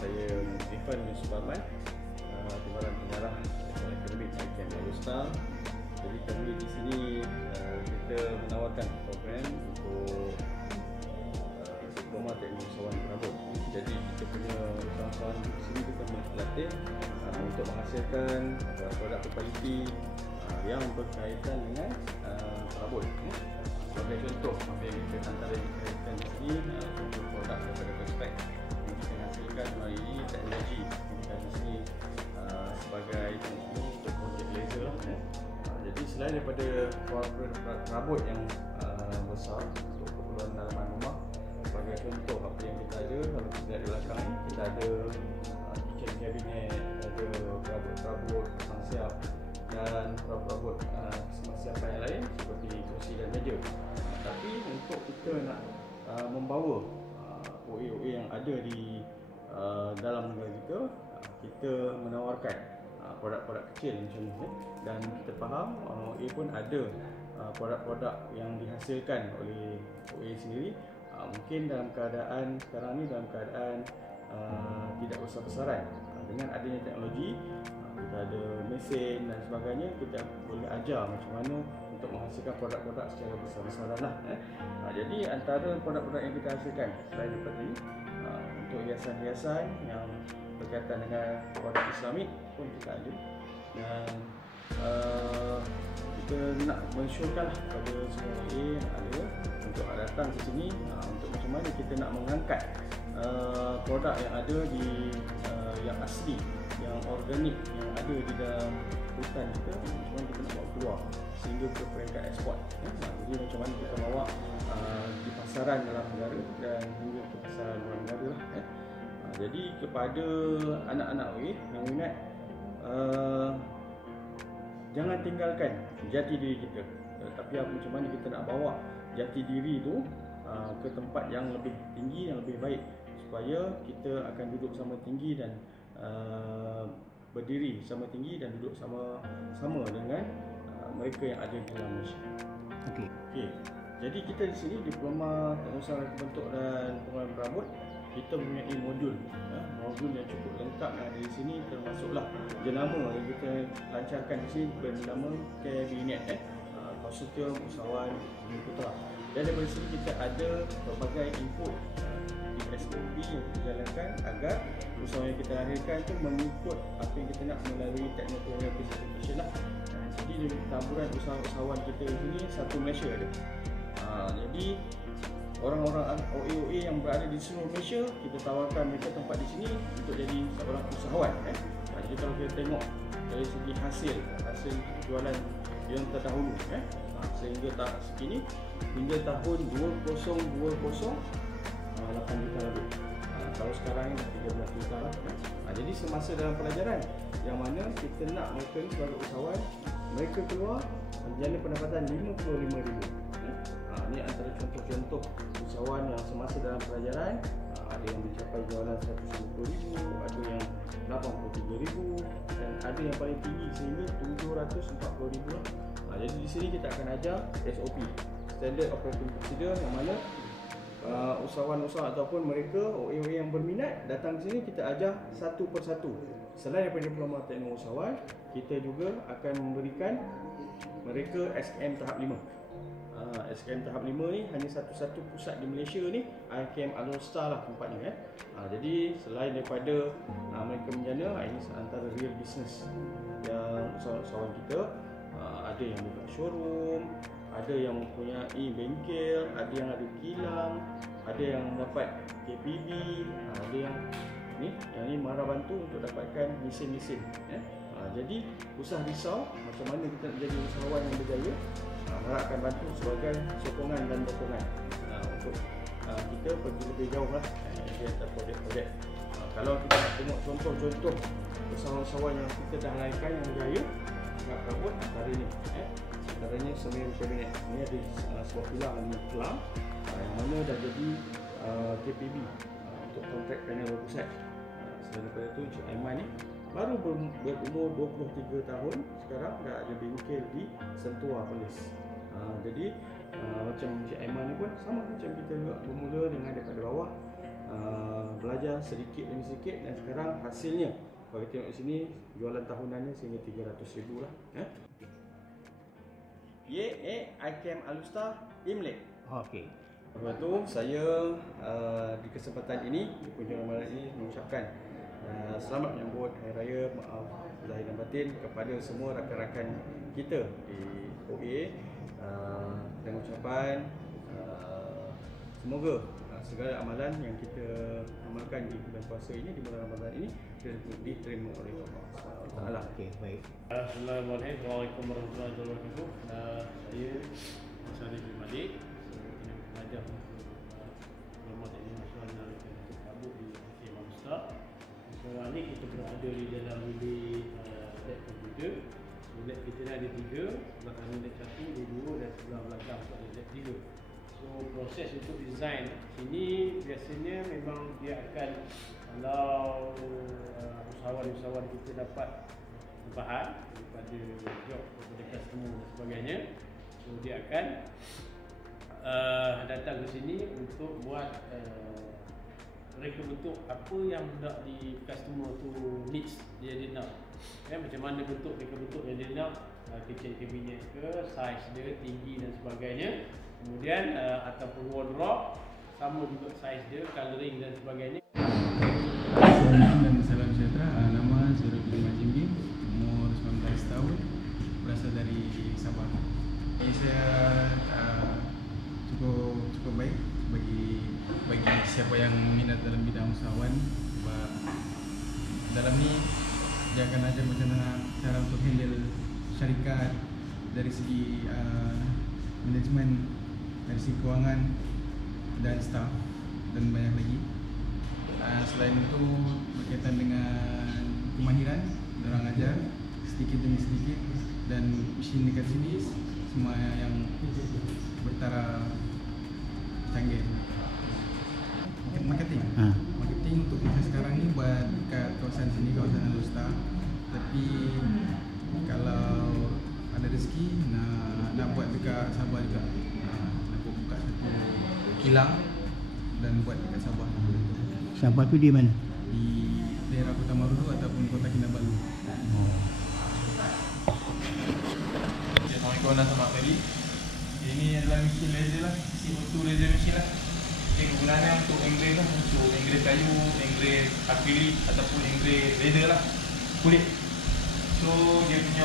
Saya Irfan bin Suparman, Timbalan Pengarah Akademik IKM Alostar. Jadi kami di sini kita menawarkan program untuk diploma teknik usahawan perabot. Jadi kita punya usahawan di sini kita melatih untuk menghasilkan produk berkualiti yang berkaitan dengan perabot. Sebagai contoh, apa yang kita antara yang dikaitkan di sini untuk produk daripada prospek yang kita hasilkan hari ini teknologi yang kita di sini sebagai untuk projek laser lah. Jadi selain daripada perabot yang besar untuk keperluan dalaman rumah, sebagai contoh apa yang kita ada, kalau kita lihat di belakang ni, kita ada kitchen cabinet, ada perabot pasang siap dan perabot siap yang lain seperti kursi dan meja. Tapi untuk kita nak membawa OA yang ada di dalam negara kita, kita menawarkan produk-produk kecil macam ni, dan kita faham OA pun ada produk-produk yang dihasilkan oleh OA sendiri. Mungkin dalam keadaan sekarang ni, dalam keadaan tidak besar-besaran, dengan adanya teknologi, kita ada mesin dan sebagainya, kita boleh ajar macam mana untuk menghasilkan produk-produk secara besar-besaran lah. Jadi antara produk-produk yang kita hasilkan selain daripada ini, untuk hiasan-hiasan yang berkaitan dengan produk Islamik pun kita ada, dan kita nak mensyorkan kepada semua OA yang ada untuk datang ke sini, untuk macam mana kita nak mengangkat produk yang ada di yang asli, yang organik, yang ada di dalam hutan kita, macam mana kita nak bawa keluar sehingga ke peringkat ekspor. Jadi macam mana kita bawa di pasaran dalam negara dan hingga ke pasaran luar negara lah. Jadi kepada anak-anak OA yang minat, jangan tinggalkan jati diri kita, tapi macam mana kita nak bawa jati diri itu ke tempat yang lebih tinggi, yang lebih baik, supaya kita akan duduk sama tinggi dan berdiri sama tinggi dan duduk sama dengan mereka yang ada di dalam Malaysia. Okey. Jadi kita di sini diploma teknik usaha bentuk dan pengelolaan perabot, kita mempunyai modul yang cukup lengkap yang ada di sini, termasuklah jenama yang kita lancarkan di sini bernama Kabinet Konsortium Usahawan Bumi Putra. Dan daripada sini kita ada berbagai input SOP yang kita jalankan agar usaha yang kita lahirkan itu mengikut apa yang kita nak melalui Technoprogram Certification lah. Jadi taburan usahawan kita di sini satu Malaysia ada. Jadi orang-orang OA yang berada di seluruh Malaysia, kita tawarkan mereka tempat di sini untuk jadi seorang usahawan. Jadi kalau kita tengok dari segi hasil jualan yang terdahulu, sehingga tahap segini, hingga tahun 2020 8 juta lebih. Kalau sekarang ni 13 juta lah. Jadi semasa dalam pelajaran yang mana kita nak mereka ni sebagai usahawan, mereka keluar jana pendapatan RM55,000. Ini antara contoh-contoh usahawan yang semasa dalam pelajaran, ada yang mencapai jualan RM150,000, ada yang RM83,000, dan ada yang paling tinggi sehingga RM740,000. Jadi di sini kita akan ajar SOP, Standard Operating Procedure, yang mana usahawan-usahawan ataupun mereka OA yang berminat datang ke sini, kita ajar satu persatu. Selain daripada diploma teknik usahawan, kita juga akan memberikan mereka SKM tahap 5. SKM tahap 5 ni hanya satu-satu pusat di Malaysia ni, IKM Alostar lah tempatnya. Jadi selain daripada mereka menjana, ini antara real business yang usahawan kita, ada yang buka showroom, ada yang mempunyai bengkel, ada yang ada kilang, ada yang dapat KPB, ada yang ni Mara bantu untuk dapatkan mesin-mesin. Jadi usah risau macam mana kita nak jadi usahawan yang berjaya. Mara akan bantu sebagai sokongan dan dokongan untuk kita pergi lebih jauh lah di antara projek-projek. Kalau kita nak tengok contoh-contoh usahawan-usahawan yang kita dah lahirkan yang berjaya kat perabot, antara ni antaranya Semen Kabinet. Ini ada sebuah kilang di Kelang yang mana dah jadi KPB untuk kontrak panel berpusat. Selain daripada itu, Encik Aiman ni baru berumur 23 tahun, sekarang dah ada bengkel di Sentua Perlis. Jadi macam Encik Aiman ni pun sama macam kita juga, bermula dengan daripada bawah, belajar sedikit demi sedikit, dan sekarang hasilnya kalau kita tengok sini jualan tahunannya sehingga 300,000 lah. Ikem Alustar Imlek. Okey. Lepas tu saya di kesempatan ini, di kunjungan malam ini mengucapkan selamat menyambut Hari Raya, maaf zahir dan batin kepada semua rakan-rakan kita di OA, dan ucapan semoga segala amalan yang kita amalkan di bulan puasa ini, di bulan Ramadan ini, diterima oleh Allah Taala. Okey, baik. Assalamualaikum warahmatullahi wabarakatuh. Saya Hasan bin Malik, pengajar Diploma Teknik Nasional Abu di Imam Ustaz. Sekarang ni kita berada di dalam bilik lab komputer. Lab kita ada 3, sebelah kanan lab 1, lab 2 dan sebelah belakang ada lab 3. So proses untuk design sini biasanya memang dia akan, kalau usahawan-usahawan kita dapat bahan daripada job, daripada customer dan sebagainya, so dia akan datang ke sini untuk buat reka bentuk apa yang hendak di customer tu needs dia nak. Macam mana bentuk reka bentuk yang dia nak, kitchen cabinet ke, size dia, tinggi dan sebagainya. Kemudian ataupun wardrobe, sama juga size dia, colouring dan sebagainya. Assalamualaikum dan salam sejahtera. Nama Zurul bin Majimbi, umur 19 tahun, berasal dari Sabah. Saya cukup baik bagi siapa yang minat dalam bidang usahawan. Sebab dalam ni dia akan ajar macam mana cara untuk handle syarikat dari segi manajemen, dari segi kewangan dan staff dan banyak lagi. Selain itu berkaitan dengan kemahiran, orang ajar sedikit demi sedikit, dan mesin dekat sini semua yang bertaraf canggih. Marketing. Marketing untuk masa sekarang ni buat dekat kawasan sini, kawasan Alustar. Tapi kalau ada rezeki nak buat dekat Sabah juga. Nak buka satu kilang dan buat dekat Sabah. Sabah tu di mana? Di daerah Kota Marudu ataupun Kota Kinabalu. Assalamualaikum dan selamat pagi. Ini adalah mesin laser lah, CO2 laser machine lah. Kegunaannya untuk engrave lah, untuk engrave kayu, engrave akrilik ataupun engrave leather lah, kulit. So dia punya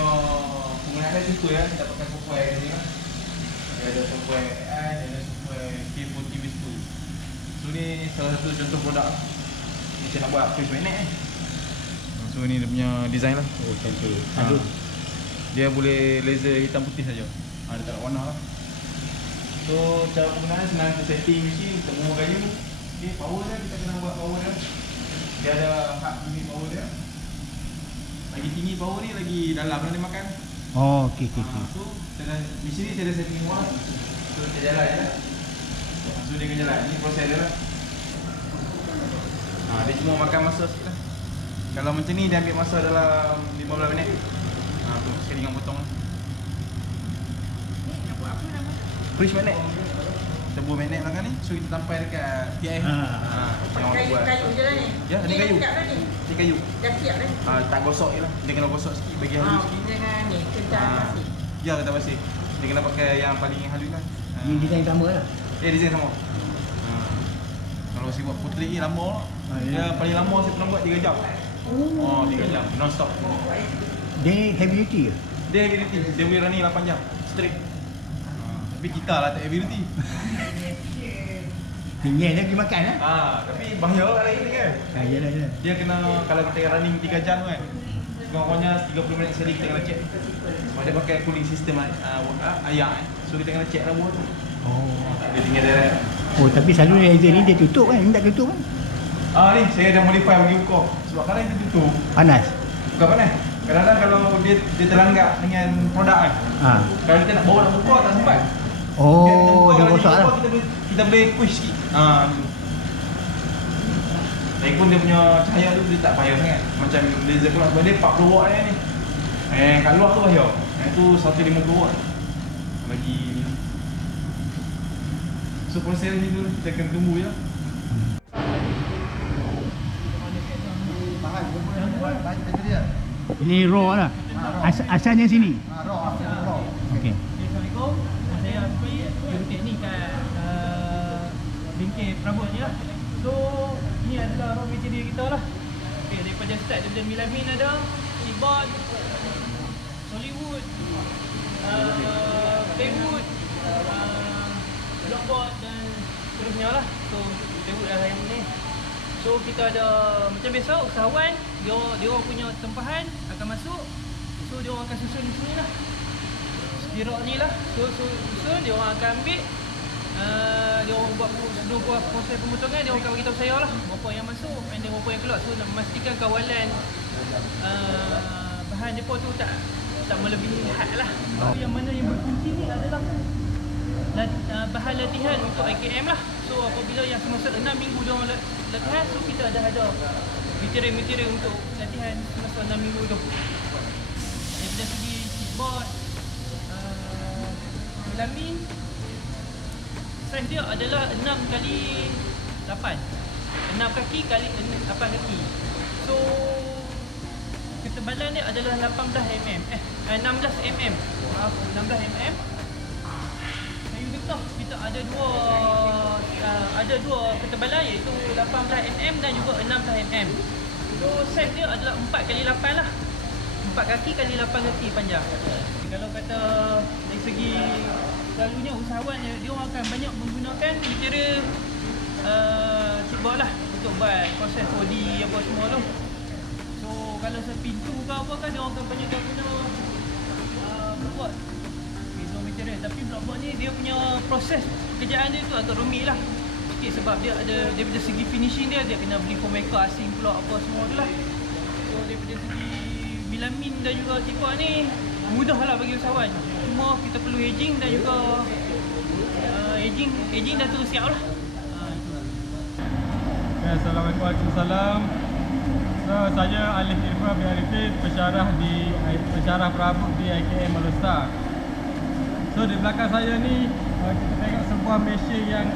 penggunaannya simple ya, dapatkan software kat sini lah. Dia ada software AI, dia ada software K40 Wiz Tool. So ni salah satu contoh produk ni, saya nak buat face magnet ni. So ni dia punya design lah. Oh, cantik. Dia boleh laser hitam putih saja. Dia tak ada warna lah. So cara penggunaan senang, untuk setting machine, kita buang kayu. Okay, power dia kita kena buat power dia. Dia ada hak unit power dia. Lagi tinggi power ni, lagi dalam dia makan. Oh, okey. So machine ni saya ada setting semua. So kita jalan je lah. So dia akan jalan. Ni proses dia lah. Dia cuma makan masa sikit lah. Kalau macam ni dia ambil masa dalam 15 minit. Tu sekali dengan potong lah. Fridge magnet. Kita buat magnet belakang ni. So kita sampai dekat TI. Kayu je lah ni. Ya, ni kayu. Ni kayu. Dah siap dah. Tak gosok je lah. Dia kena gosok sikit, bagi halus sikit. Dengan ni, kencang pasir. Ya, kita pasir. Dia kena pakai yang paling halus lah. Ini design sama lah. Design sama. Kalau saya buat puteri ni lama lah. Dia paling lama saya pernah buat 3 jam. 3 jam. Non-stop. Dia heavy duty ke? Dia heavy duty. Dia boleh running 8 jam. Straight. Tapi kita lah tak heavy duty. Tinggal dia pergi makan lah. Tapi bahaya lah lain ni kan. Yalah. Dia kena, kalau kita running 3 jam kan, sekurang-kurangnya 30 minit sekali kita kena check. Sebab dia pakai cooling system air. So kita kena check lah buah tu. Dia tinggal dia. Oh, tapi selalu laser ni dia tutup kan? Ni tak tutup kan? Ni saya dah modify bagi ukur. Sebab kadang dia tutup. Panas? Bukan panas. Kadang-kadang kalau dia terlanggak dengan produk kan. Kalau kita nak bawa dalam ukur tak sempat. Oh, dia rosak lah. Kita boleh push sikit. Lagipun dia punya cahaya tu dia tak payah sangat. Macam laser keluar sebab dia 40 watt ni. Kat luar tu payah. Itu 150 watt. Lagi ni. So proses ni tu kita akan tunggu je. Ini raw lah. Asalnya sini. Okey. Assalamualaikum. Saya Afiq, jurutip ni kat bengkel perabot ni lah. So, ni adalah raw material kita lah. Okay, daripada start daripada melamine ada, keyboard, solidwood, plywood, blockboard dan seterusnya lah. So, plywood adalah yang ni. So, kita ada macam biasa usahawan, dia orang punya tempahan akan masuk. So, dia orang akan susun di sini lah. Sekirok ni lah. So, susun, dia orang akan ambil. Dia orang buat proses pemotongan, dia orang akan beritahu saya lah berapa yang masuk dan berapa yang keluar. So nak memastikan kawalan bahan depa tu tak melebihi had lah. Yang mana yang berfungsi ni adalah bahan latihan untuk IKM lah. So apabila yang semasa 6 minggu dia orang latihan, so kita ada material untuk latihan semasa 6 minggu tu. Daripada segi keyboard, melamine, saiz dia adalah 6 kali 8. 6 kaki kali 8 kaki. So ketebalan dia adalah 18 mm. 16 mm. Maaf, 16 mm. Kayu getah kita ada dua ketebalan, iaitu 18 mm dan juga 16 mm. So saiz dia adalah 4 kali 8 lah. 4 kaki kali 8 kaki panjang. Kalau kata dari segi selalunya usahawan dia orang akan banyak menggunakan material cibak lah untuk buat proses body apa semua tu. So kalau sepintu ke apa kan dia orang akan banyak guna blockboard. So material, tapi blockboard ni dia punya proses pekerjaan dia tu agak rumit lah sikit, sebab dia ada daripada segi finishing dia kena beli foammaker asing pula apa semua tu lah. So daripada segi melamine dan juga cibak ni mudah lah bagi usahawan. Cuma kita perlu aging dan juga aging dah terus siap lah. Assalamualaikum warahmatullahi wabarakatuh. Saya Alif Irfan bin Arifin, pensyarah perabot di IKM Alor. So di belakang saya ni kita tengok sebuah mesin yang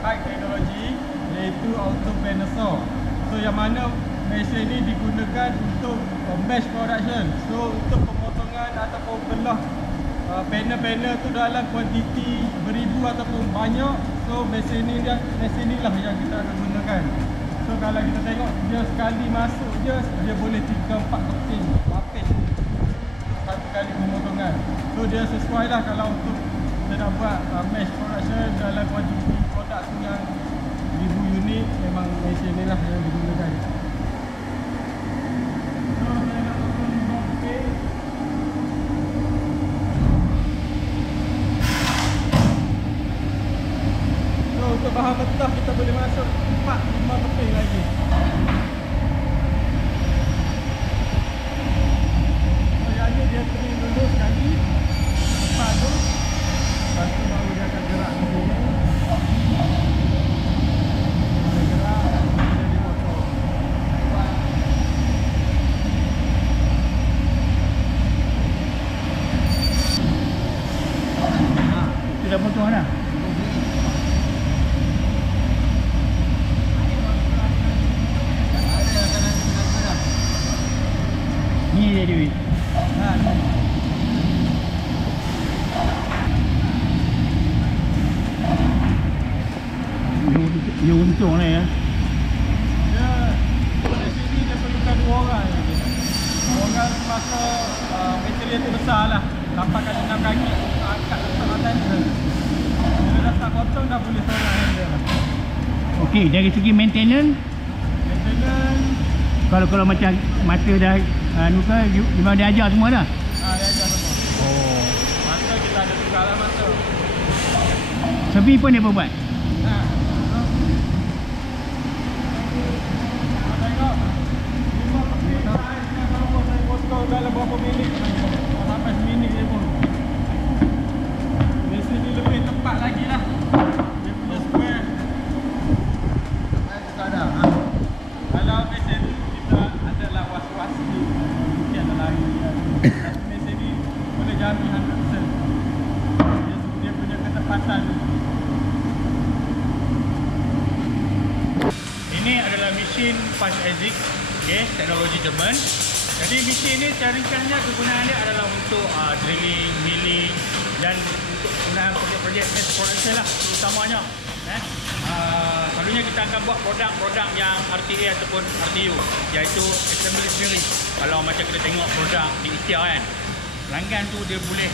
high teknologi, iaitu auto planer saw. So yang mana mesin ni digunakan untuk mesh production. So untuk pemotongan ataupun belah panel-panel tu dalam kuantiti beribu ataupun banyak. So mesin ni lah yang kita akan gunakan. So kalau kita tengok dia sekali masuk je, dia boleh 3-4 keping lapis satu kali pemotongan. So dia sesuai lah kalau untuk kita nak buat mesh production dalam kuantiti produk tu yang 1000 unit, memang mesin ni lah yang digunakan. Untuk bahan mentah kita boleh masuk 4-5 keping lagi. So yang ni dia kering dulu sekali, lepas tu baru dia akan gerak ke sini. Dia gerak, dia dipotong. Itu dah potong dah. Ni dia duit. Dia untung lah ya. Dia di sini dia perlukan 2 orang lagi. 2 orang masa material tu besar lah, 8 kali 6 kaki angkat letak atas tu. Bila dah start potong dah boleh seorang handle lah. Okey, dari segi maintenance kalau macam mata dah ke, memang dia ajar semua dah? Dia ajar semua. Oh. Mata kita ada tukar lah mata. Sebi pun dia buat? Tengok 5 keping saiz yang sama saya potong dalam berapa minit. Sampai seminit je pun. Dari sini lebih tepat lagi lah. Dia punya square. Kita ada. Kalau mesin ni kita adalah was-was ni, mungkin ada lari. Tapi mesin ni boleh jamin 100%. Dia punya ketepatan. Ini adalah mesin punch exit Okey, teknologi Jerman. Jadi mesin ni secara ringkasnya kegunaan dia adalah untuk drilling, milling dan untuk kegunaan projek-projek mass production lah terutamanya. Selalunya kita akan buat produk-produk yang RTA ataupun RTU, iaitu assembly sendiri. Kalau macam kita tengok produk di IKEA kan, pelanggan tu dia boleh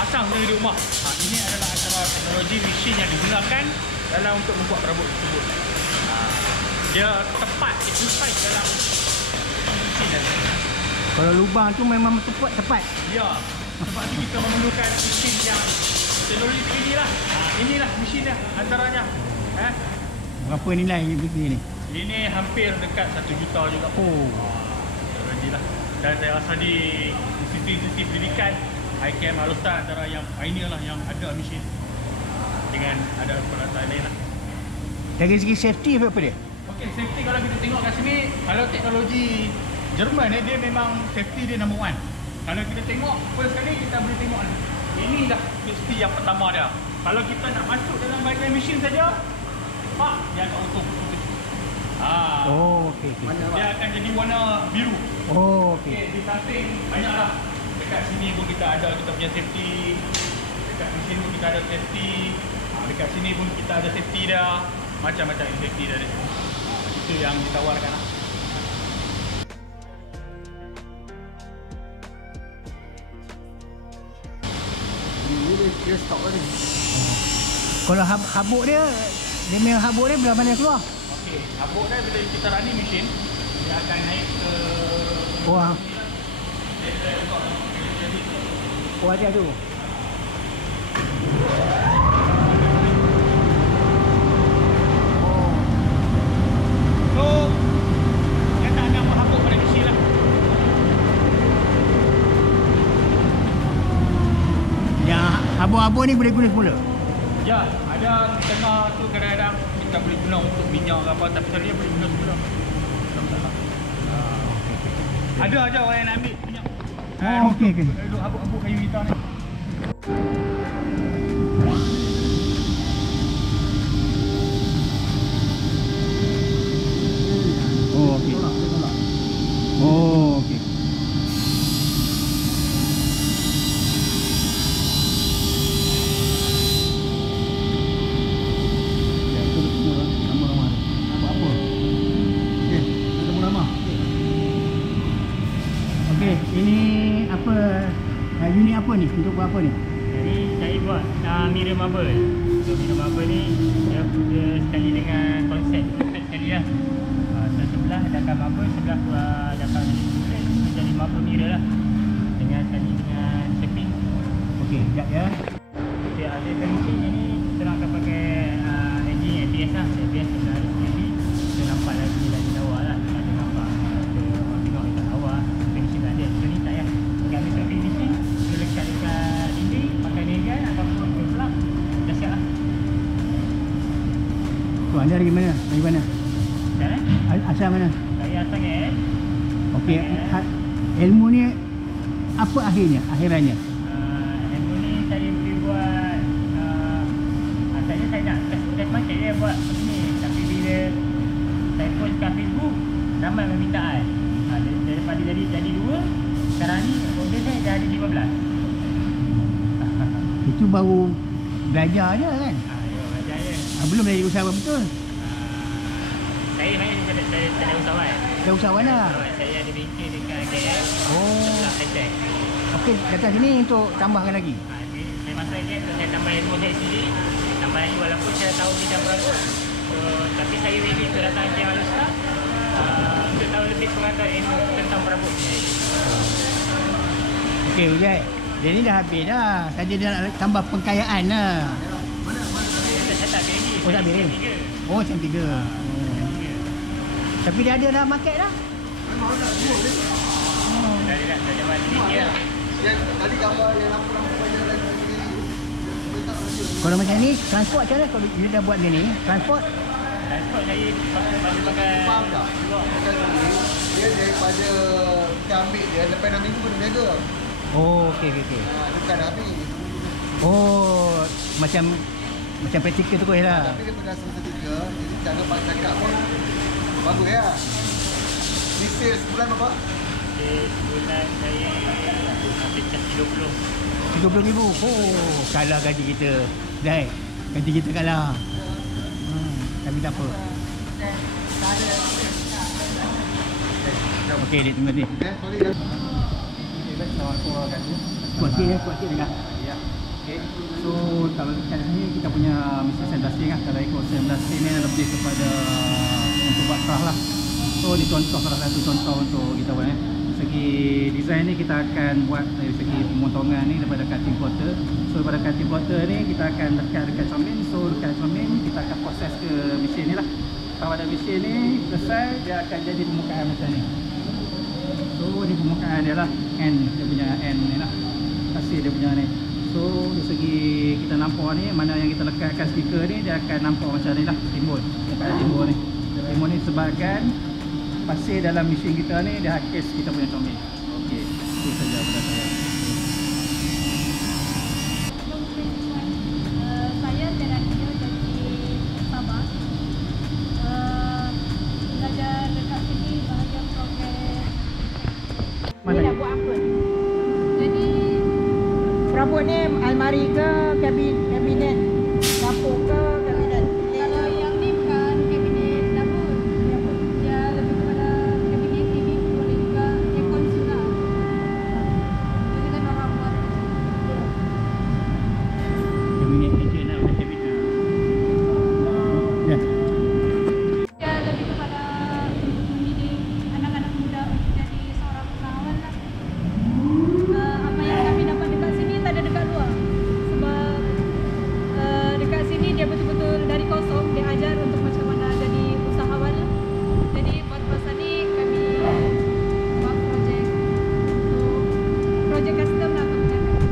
pasang sendiri di rumah. Ini adalah antara teknologi mesin yang digunakan dalam untuk membuat perabot tersebut. Dia tepat, dia precise dalam mesin tadi. Kalau lubang tu memang tepat. Ya, sebab tu kita memerlukan mesin yang teknologi inilah. Inilah mesin dia antaranya. Berapa nilai mesin ni? Ini hampir dekat 1 juta juga. Oh. Teknologi lah. Dan saya rasa di institusi pendidikan IKM Alostar antara yang pioneer lah yang ada mesin dengan ada peralatan lain lah. Dari segi safety apa dia? Okey, safety kalau kita tengok kat sini, kalau teknologi Jerman dia memang safety dia number one. Kalau kita tengok, first kali kita boleh tengok ni. Inilah safety yang pertama dia. Kalau kita nak masuk dalam bahagian mesin saja, pak, dia akan auto putus. Oh, okey. Dia akan jadi warna biru. Oh, okey. Okey, di samping banyaklah. Dekat sini pun kita ada kita punya safety. Dekat mesin pun kita ada safety. Dekat sini pun kita ada safety dia. Macam-macam safety dia. Itu yang ditawarkan lah. Ini dia kira stok lah ni. Kalau habuk dia punya habuk dia bila mana keluar? Okey, habuk dia bila kita running mesin, dia akan naik ke Wah. Oh, ada tu. So, dia tak nak berhabuk pada mesin lah. Yang habuk-habuk ni boleh guna semula? Ya, ada di tengah tu kadang-kadang kita boleh guna untuk minyak ke apa, tapi selalunya boleh guna semula. Ada aja orang yang nak ambil minyak. Okey. Duduk habuk-habuk kayu hitam ni. Oh, okey. Oh, okey. Okey, ini apa unit apa ni? Untuk buat apa ni? Jadi saya buat mirror marble. So mirror marble ni dia sekali dengan konsep sekali lah. So sebelah adakan marble, sebelah adakan jadi marble mirror lah. Dengan sekali dengan shaping. Okey, sekejap ya. Dia ada mesin ni kita nak akan pakai engine ABS lah. ABS kita jadi kita nampak lagi lawa lah. Kita nampak tengok dekat lawa finishing ada. So ni tak ya. Kita ambil shaping mesin, kita lekat dekat dinding, pakai nail ataupun plug, dah siap lah. Tu anda dari mana? Dari mana? Dah Asal mana? saya asal KL. Okey, ilmu ni apa akhirannya? Ilmu ni saya boleh buat asalnya saya nak test market dia buat ni, tapi bila saya post kat Facebook ramai permintaan. Daripada jadi 2, sekarang ni order saya dah ada 15. Itu baru belajar je kan? Ya, belajar je. Belum dari usahawan betul. Saya hanya saya usahawan. Dah usahawan lah. Saya ada bengkel dekat KL. Oh. Sebelah high-tech. Okey, datang sini untuk tambahkan lagi. Saya masuk je untuk saya tambah ilmu saya sendiri. Tambah lagi walaupun saya tahu bidang perabot. Tapi saya willing untuk datang ke Alostar untuk tahu lebih pengetahuan ilmu tentang perabot. Okey, Ujai. Dia ni dah habis dah. Saja dia nak tambah pengkayaan lah. Saya tak beri. Oh, tak beri? Oh, macam 3. Tapi dia ada dah market dah. Dah dekat dah jalan dia. Yang tadi gambar yang lampu-lampu banyak lagi. Kalau macam ni, transport macam mana? Kalau dia dah buat dia ni, transport? Transport saya pakai Faham tak? Dia daripada kita ambil dia lepas 6 minggu kena jaga. Oh, okey. Dia bukan habis. Oh, macam praktikal tu lah. Tapi dia pernah semester 3, jadi cara pak cakap pun bagus ya. Ni sales sebulan berapa? Sebulan saya hampir 30. 30,000. Oh, kalah gaji kita. Dai, gaji kita kalah. Tapi tak apa. Okey, dia tengok ni. Kuat sikit dengar. Ya. Okey. So, kalau kat sini kita punya mesin sandblasting lah. Kalau ikut sandblasting ni lebih kepada untuk buat craft lah. So, ni contoh, salah satu contoh untuk kita buat segi design ni kita akan buat dari segi pemotongan ni daripada cutting quarter. So daripada cutting quarter ni kita akan lekat dekat cermin. So dekat cermin kita akan proses ke mesin ni lah. Kalau ada mesin ni selesai, dia akan jadi permukaan macam ni. So ni permukaan dia lah, end, dia punya end ni lah, hasil dia punya ni. So dari segi kita nampak ni, mana yang kita lekatkan stiker ni, dia akan nampak macam ni lah, timbul. Permukaan timbul ni. Timbul ni sebabkan pasir dalam mesin kita ni dia hakis kita punya cermin. Okey, itu saja pada saya. Saya terakhir dari Sabah. Belajar dekat sini bahagian program. Mana Ni nak buat apa? Jadi Perabot ni almari ke kabinet dapur ke kabinet? kalau yang ni bukan kabinet dapur. Dia lebih kepada kabinet TV, boleh juga aircon juga. Jadi kan orang buat kabinet kitchen lah, macam kabinet. Ya. dia lebih kepada mendidik anak-anak muda untuk jadi seorang usahawan lah. Apa yang kami dapat dekat sini tak ada dekat luar. Sebab dekat sini dia betul-betul dari kosong, dia ajar untuk macam mana jadi usahawan lah. Jadi buat masa ni kami buat projek untuk projek custom lah kami cakap.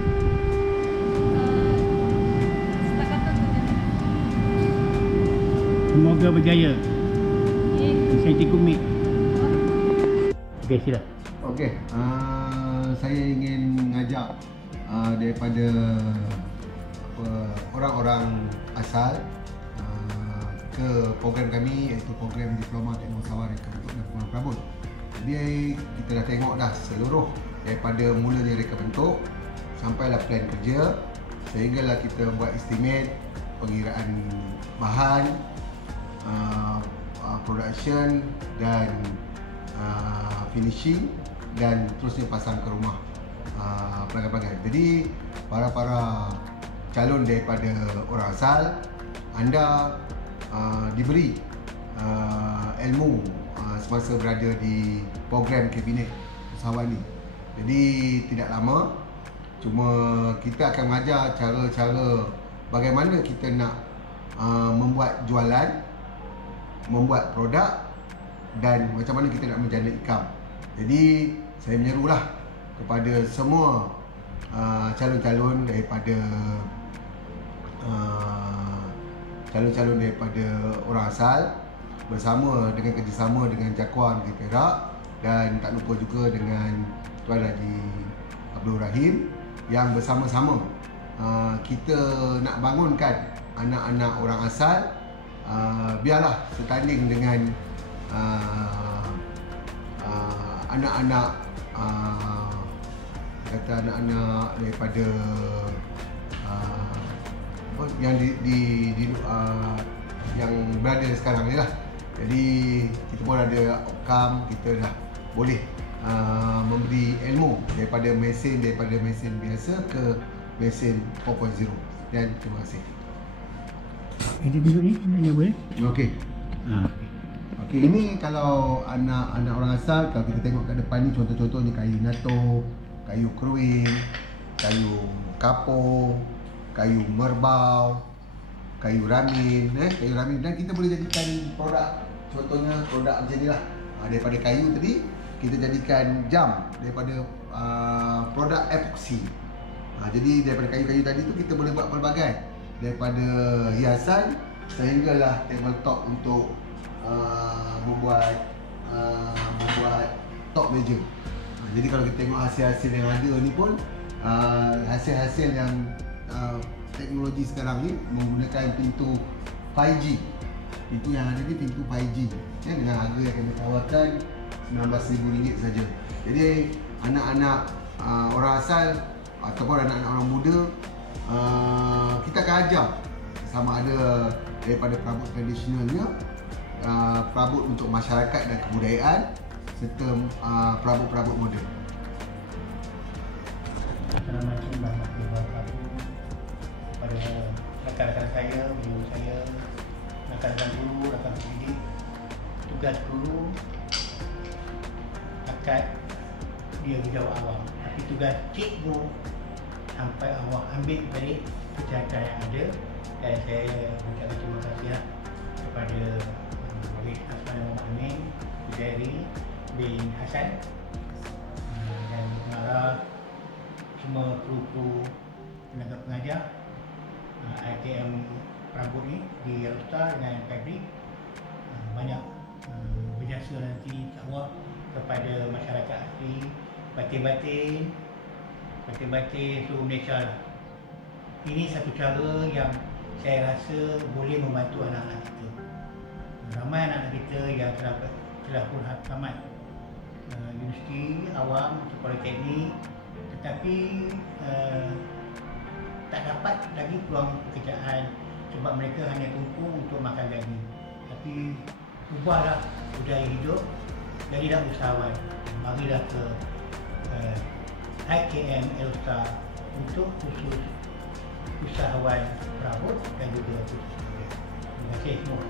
Setakat tu saja. Semoga berjaya. Okay. Saya tikumik. Okey, sila. Okey, saya ingin ngajak daripada orang-orang asal ke program kami, iaitu program Diploma Teknologi Usahawan Reka Bentuk dan Pengurusan Perabot. Jadi kita dah tengok dah seluruh daripada mulanya reka bentuk sampailah plan kerja, sehinggalah kita buat estimate, pengiraan bahan, production dan finishing, dan terusnya pasang ke rumah pelanggan-pelanggan. Jadi para calon daripada orang asal, anda diberi ilmu semasa berada di program kabinet usahawan ni. Jadi tidak lama, cuma kita akan mengajar cara-cara bagaimana kita nak membuat jualan, membuat produk, dan macam mana kita nak menjana income. Jadi saya menyerulah kepada semua calon-calon daripada orang asal, bersama dengan kerjasama dengan Jaguar Negeri Perak, dan tak lupa juga dengan Tuan Haji Abdul Rahim, yang bersama-sama kita nak bangunkan anak-anak orang asal, biarlah setanding dengan anak-anak daripada yang yang berada sekarang ni lah. Jadi kita pun ada outcome, kita dah boleh memberi ilmu daripada mesin biasa ke mesin 4.0. Dan terima kasih. Ini duduk ni, mana boleh? Okey. Okey, ini kalau anak orang asal, kalau kita tengok kat depan ni, contoh-contohnya kayu nato, kayu keruing, kayu kapur, kayu merbau, kayu ramin, dan kita boleh jadikan produk, contohnya produk macam ni lah. Daripada kayu tadi kita jadikan jam, daripada produk epoxy. Jadi daripada kayu-kayu tadi tu kita boleh buat pelbagai, daripada hiasan sehinggalah tabletop untuk membuat top meja. Jadi kalau kita tengok hasil-hasil yang ada ni pun, hasil-hasil yang teknologi sekarang ni menggunakan pintu 5G. Pintu yang ada ni pintu 5G, dengan harga yang kami tawarkan RM19,000 saja. Jadi anak-anak orang asal ataupun anak-anak orang muda, kita akan ajar sama ada daripada perabot tradisionalnya, perabot untuk masyarakat dan kebudayaan, serta perabot-perabot moden. Assalamualaikum warahmatullahi wabarakatuh. Pada rakan-rakan saya, guru saya, rakan-rakan guru, rakan pendidik, tugas guru akad dia berjawab awam, tapi tugas cikgu sampai awak ambil balik kejadian yang ada. Dan saya mengucapkan terima kasih kepada Wali Hasman Muhammad Amin, Jerry bin Hassan dan pengarah, semua kru-kru tenaga pengajar ITM Perabot ni di Yellow dengan Fabrik. Banyak berjasa nanti insya-Allah kepada masyarakat asli, batin-batin seluruh Malaysia. Ini satu cara yang saya rasa boleh membantu anak-anak kita. Ramai anak-anak kita yang telah pun tamat universiti awam atau politeknik, tetapi tak dapat lagi peluang pekerjaan sebab mereka hanya tumpu untuk makan gaji. Tapi ubahlah budaya hidup, jadilah usahawan. Marilah ke IKM Elstar untuk khusus usahawan perabot dan juga khusus. Terima kasih semua.